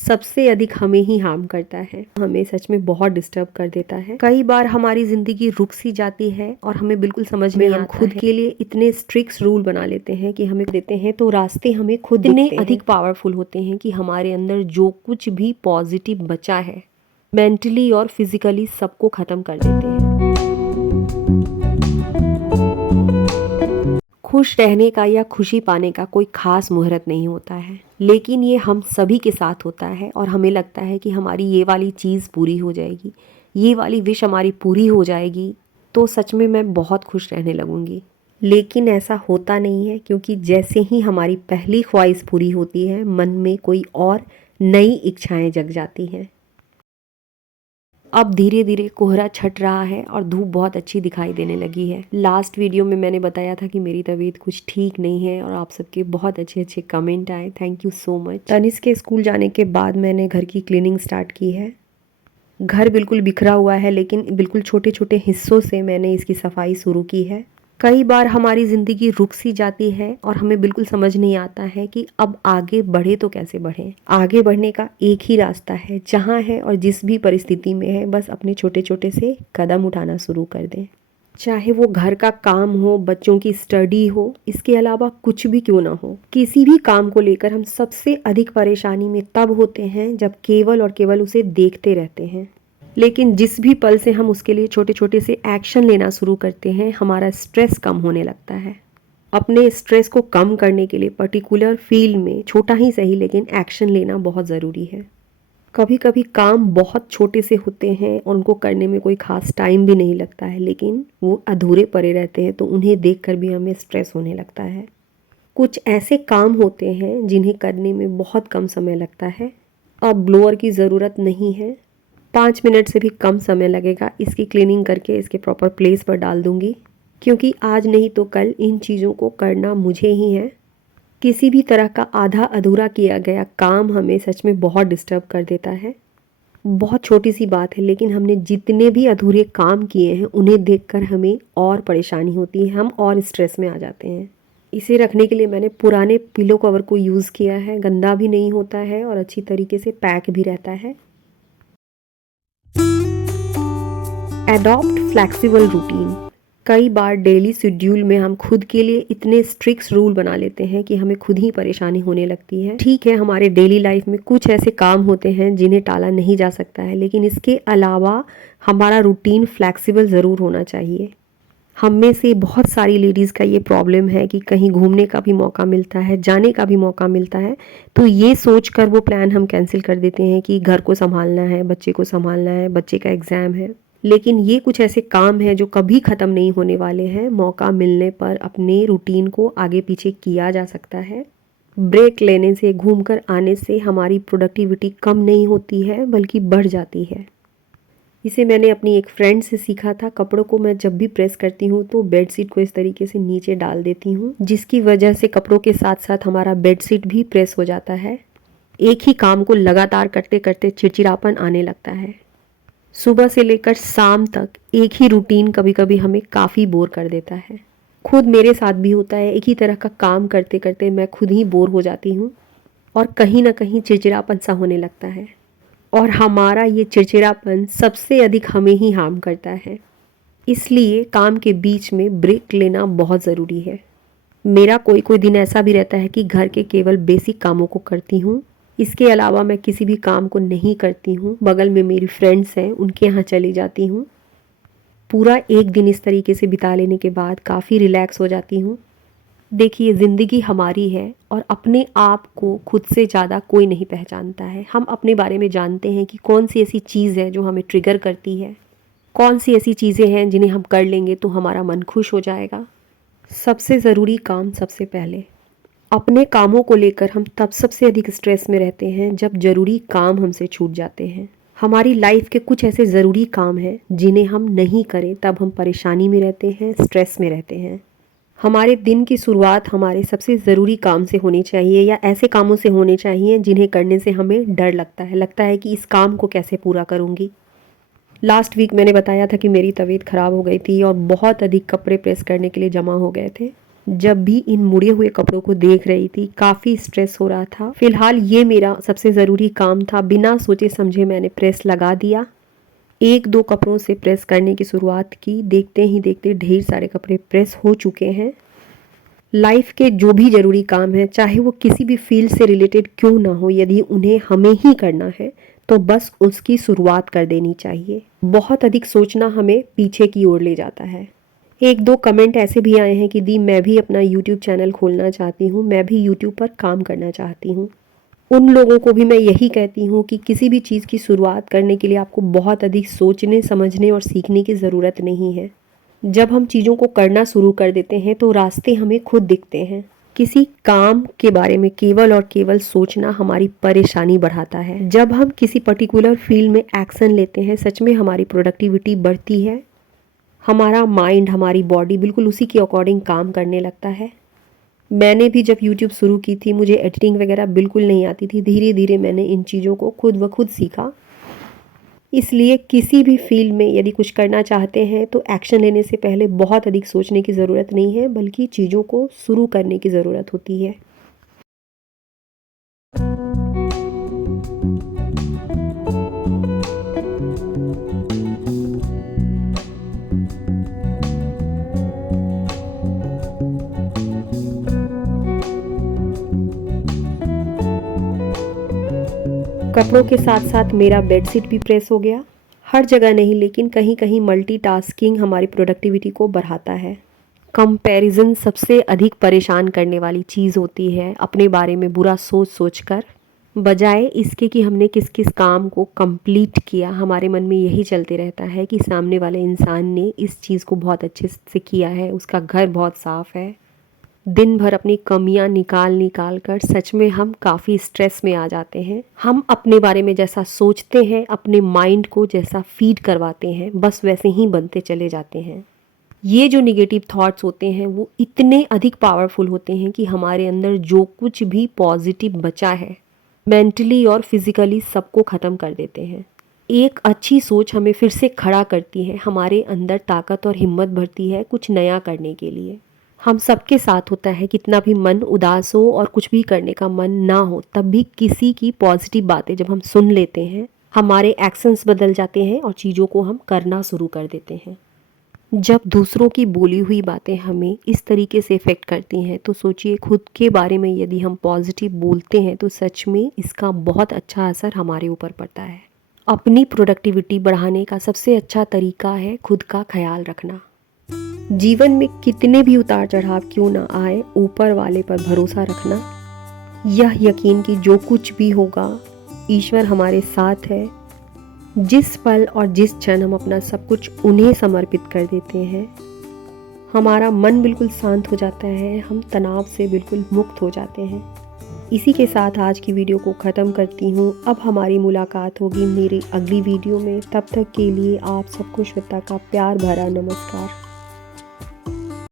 सबसे अधिक हमें ही हार्म करता है, हमें सच में बहुत डिस्टर्ब कर देता है। कई बार हमारी जिंदगी रुक सी जाती है और हमें बिल्कुल समझ में हम खुद के लिए इतने स्ट्रिक्ट रूल बना लेते हैं कि हमें देते हैं तो रास्ते हमें खुद इतने अधिक पावरफुल होते हैं कि हमारे अंदर जो कुछ भी पॉजिटिव बचा है मेंटली और फिजिकली सबको खत्म कर देते हैं। खुश रहने का या खुशी पाने का कोई खास मुहूर्त नहीं होता है, लेकिन ये हम सभी के साथ होता है और हमें लगता है कि हमारी ये वाली चीज़ पूरी हो जाएगी, ये वाली विश हमारी पूरी हो जाएगी तो सच में मैं बहुत खुश रहने लगूंगी। लेकिन ऐसा होता नहीं है, क्योंकि जैसे ही हमारी पहली ख्वाहिश पूरी होती है मन में कोई और नई इच्छाएं जग जाती हैं। अब धीरे धीरे कोहरा छट रहा है और धूप बहुत अच्छी दिखाई देने लगी है। लास्ट वीडियो में मैंने बताया था कि मेरी तबीयत कुछ ठीक नहीं है और आप सबके बहुत अच्छे अच्छे कमेंट आए, thank you so much. Tanishq के स्कूल जाने के बाद मैंने घर की क्लीनिंग स्टार्ट की है। घर बिल्कुल बिखरा हुआ है, लेकिन बिल्कुल छोटे छोटे हिस्सों से मैंने इसकी सफाई शुरू की है। कई बार हमारी ज़िंदगी रुक सी जाती है और हमें बिल्कुल समझ नहीं आता है कि अब आगे बढ़े तो कैसे बढ़ें। आगे बढ़ने का एक ही रास्ता है, जहाँ है और जिस भी परिस्थिति में है बस अपने छोटे छोटे से कदम उठाना शुरू कर दें। चाहे वो घर का काम हो, बच्चों की स्टडी हो, इसके अलावा कुछ भी क्यों ना हो, किसी भी काम को लेकर हम सबसे अधिक परेशानी में तब होते हैं जब केवल और केवल उसे देखते रहते हैं। लेकिन जिस भी पल से हम उसके लिए छोटे छोटे से एक्शन लेना शुरू करते हैं हमारा स्ट्रेस कम होने लगता है। अपने स्ट्रेस को कम करने के लिए पर्टिकुलर फील्ड में छोटा ही सही लेकिन एक्शन लेना बहुत ज़रूरी है। कभी कभी काम बहुत छोटे से होते हैं और उनको करने में कोई खास टाइम भी नहीं लगता है, लेकिन वो अधूरे पड़े रहते हैं तो उन्हें देखकर भी हमें स्ट्रेस होने लगता है। कुछ ऐसे काम होते हैं जिन्हें करने में बहुत कम समय लगता है। अब ब्लोअर की ज़रूरत नहीं है, 5 मिनट से भी कम समय लगेगा। इसकी क्लीनिंग करके इसके प्रॉपर प्लेस पर डाल दूंगी, क्योंकि आज नहीं तो कल इन चीज़ों को करना मुझे ही है। किसी भी तरह का आधा अधूरा किया गया काम हमें सच में बहुत डिस्टर्ब कर देता है। बहुत छोटी सी बात है, लेकिन हमने जितने भी अधूरे काम किए हैं उन्हें देखकर हमें और परेशानी होती है, हम और स्ट्रेस में आ जाते हैं। इसे रखने के लिए मैंने पुराने पिलो कवर को यूज़ किया है, गंदा भी नहीं होता है और अच्छी तरीके से पैक भी रहता है। Adopt flexible routine. कई बार डेली शेड्यूल में हम खुद के लिए इतने स्ट्रिक्ट रूल बना लेते हैं कि हमें खुद ही परेशानी होने लगती है। ठीक है, हमारे डेली लाइफ में कुछ ऐसे काम होते हैं जिन्हें टाला नहीं जा सकता है, लेकिन इसके अलावा हमारा रूटीन फ्लेक्सिबल ज़रूर होना चाहिए। हम में से बहुत सारी लेडीज़ का ये प्रॉब्लम है कि कहीं घूमने का भी मौका मिलता है, जाने का भी मौका मिलता है, तो ये सोचकर वो प्लान हम कैंसिल कर देते हैं कि घर को संभालना है, बच्चे को संभालना है, बच्चे का एग्ज़ाम है। लेकिन ये कुछ ऐसे काम हैं जो कभी ख़त्म नहीं होने वाले हैं। मौका मिलने पर अपने रूटीन को आगे पीछे किया जा सकता है। ब्रेक लेने से, घूमकर आने से हमारी प्रोडक्टिविटी कम नहीं होती है बल्कि बढ़ जाती है। इसे मैंने अपनी एक फ्रेंड से सीखा था। कपड़ों को मैं जब भी प्रेस करती हूँ तो बेडशीट को इस तरीके से नीचे डाल देती हूँ, जिसकी वजह से कपड़ों के साथ साथ हमारा बेडशीट भी प्रेस हो जाता है। एक ही काम को लगातार करते करते चिड़चिड़ापन आने लगता है। सुबह से लेकर शाम तक एक ही रूटीन कभी कभी हमें काफ़ी बोर कर देता है। खुद मेरे साथ भी होता है, एक ही तरह का काम करते करते मैं खुद ही बोर हो जाती हूँ और कहीं ना कहीं चिड़चिड़ापन सा होने लगता है। और हमारा ये चिड़चिड़ापन सबसे अधिक हमें ही हार्म करता है। इसलिए काम के बीच में ब्रेक लेना बहुत ज़रूरी है। मेरा कोई कोई दिन ऐसा भी रहता है कि घर के केवल बेसिक कामों को करती हूँ, इसके अलावा मैं किसी भी काम को नहीं करती हूँ। बगल में मेरी फ्रेंड्स हैं, उनके यहाँ चली जाती हूँ। पूरा एक दिन इस तरीके से बिता लेने के बाद काफ़ी रिलैक्स हो जाती हूँ। देखिए, ज़िंदगी हमारी है और अपने आप को खुद से ज़्यादा कोई नहीं पहचानता है। हम अपने बारे में जानते हैं कि कौन सी ऐसी चीज़ है जो हमें ट्रिगर करती है, कौन सी ऐसी चीज़ें हैं जिन्हें हम कर लेंगे तो हमारा मन खुश हो जाएगा। सबसे ज़रूरी काम सबसे पहले। अपने कामों को लेकर हम तब सबसे अधिक स्ट्रेस में रहते हैं जब ज़रूरी काम हमसे छूट जाते हैं। हमारी लाइफ के कुछ ऐसे ज़रूरी काम हैं जिन्हें हम नहीं करें तब हम परेशानी में रहते हैं, स्ट्रेस में रहते हैं। हमारे दिन की शुरुआत हमारे सबसे ज़रूरी काम से होनी चाहिए या ऐसे कामों से होने चाहिए जिन्हें करने से हमें डर लगता है कि इस काम को कैसे पूरा करूँगी। लास्ट वीक मैंने बताया था कि मेरी तबीयत ख़राब हो गई थी और बहुत अधिक कपड़े प्रेस करने के लिए जमा हो गए थे, जब भी इन मुड़े हुए कपड़ों को देख रही थी काफ़ी स्ट्रेस हो रहा था। फिलहाल ये मेरा सबसे ज़रूरी काम था, बिना सोचे समझे मैंने प्रेस लगा दिया। एक दो कपड़ों से प्रेस करने की शुरुआत की, देखते ही देखते ढेर सारे कपड़े प्रेस हो चुके हैं। लाइफ के जो भी ज़रूरी काम है, चाहे वो किसी भी फील्ड से रिलेटेड क्यों ना हो, यदि उन्हें हमें ही करना है तो बस उसकी शुरुआत कर देनी चाहिए। बहुत अधिक सोचना हमें पीछे की ओर ले जाता है। एक दो कमेंट ऐसे भी आए हैं कि दी मैं भी अपना यूट्यूब चैनल खोलना चाहती हूँ, मैं भी यूट्यूब पर काम करना चाहती हूँ। उन लोगों को भी मैं यही कहती हूँ कि किसी भी चीज़ की शुरुआत करने के लिए आपको बहुत अधिक सोचने, समझने और सीखने की ज़रूरत नहीं है। जब हम चीज़ों को करना शुरू कर देते हैं तो रास्ते हमें खुद दिखते हैं। किसी काम के बारे में केवल और केवल सोचना हमारी परेशानी बढ़ाता है। जब हम किसी पर्टिकुलर फील्ड में एक्शन लेते हैं, सच में हमारी प्रोडक्टिविटी बढ़ती है। हमारा माइंड, हमारी बॉडी बिल्कुल उसी के अकॉर्डिंग काम करने लगता है। मैंने भी जब यूट्यूब शुरू की थी, मुझे एडिटिंग वगैरह बिल्कुल नहीं आती थी। धीरे धीरे मैंने इन चीज़ों को खुद ब खुद सीखा। इसलिए किसी भी फील्ड में यदि कुछ करना चाहते हैं तो एक्शन लेने से पहले बहुत अधिक सोचने की ज़रूरत नहीं है, बल्कि चीज़ों को शुरू करने की ज़रूरत होती है। कपड़ों के साथ साथ मेरा बेडशीट भी प्रेस हो गया। हर जगह नहीं, लेकिन कहीं कहीं मल्टीटास्किंग हमारी प्रोडक्टिविटी को बढ़ाता है। कंपैरिजन सबसे अधिक परेशान करने वाली चीज़ होती है। अपने बारे में बुरा सोच सोच कर, बजाय इसके कि हमने किस किस काम को कंप्लीट किया, हमारे मन में यही चलते रहता है कि सामने वाले इंसान ने इस चीज़ को बहुत अच्छे से किया है, उसका घर बहुत साफ़ है। दिन भर अपनी कमियां निकाल निकाल कर सच में हम काफ़ी स्ट्रेस में आ जाते हैं। हम अपने बारे में जैसा सोचते हैं, अपने माइंड को जैसा फीड करवाते हैं, बस वैसे ही बनते चले जाते हैं। ये जो निगेटिव थॉट्स होते हैं वो इतने अधिक पावरफुल होते हैं कि हमारे अंदर जो कुछ भी पॉजिटिव बचा है, मेंटली और फिजिकली सबको ख़त्म कर देते हैं। एक अच्छी सोच हमें फिर से खड़ा करती है, हमारे अंदर ताकत और हिम्मत भरती है कुछ नया करने के लिए। हम सबके साथ होता है, कितना भी मन उदास हो और कुछ भी करने का मन ना हो, तब भी किसी की पॉजिटिव बातें जब हम सुन लेते हैं, हमारे एक्शंस बदल जाते हैं और चीज़ों को हम करना शुरू कर देते हैं। जब दूसरों की बोली हुई बातें हमें इस तरीके से इफ़ेक्ट करती हैं, तो सोचिए खुद के बारे में यदि हम पॉजिटिव बोलते हैं तो सच में इसका बहुत अच्छा असर हमारे ऊपर पड़ता है। अपनी प्रोडक्टिविटी बढ़ाने का सबसे अच्छा तरीका है खुद का ख्याल रखना। जीवन में कितने भी उतार चढ़ाव क्यों ना आए, ऊपर वाले पर भरोसा रखना, यह यकीन कि जो कुछ भी होगा ईश्वर हमारे साथ है। जिस पल और जिस क्षण हम अपना सब कुछ उन्हें समर्पित कर देते हैं, हमारा मन बिल्कुल शांत हो जाता है, हम तनाव से बिल्कुल मुक्त हो जाते हैं। इसी के साथ आज की वीडियो को ख़त्म करती हूँ। अब हमारी मुलाकात होगी मेरी अगली वीडियो में। तब तक के लिए आप सबको श्वेता का प्यार भरा नमस्कार।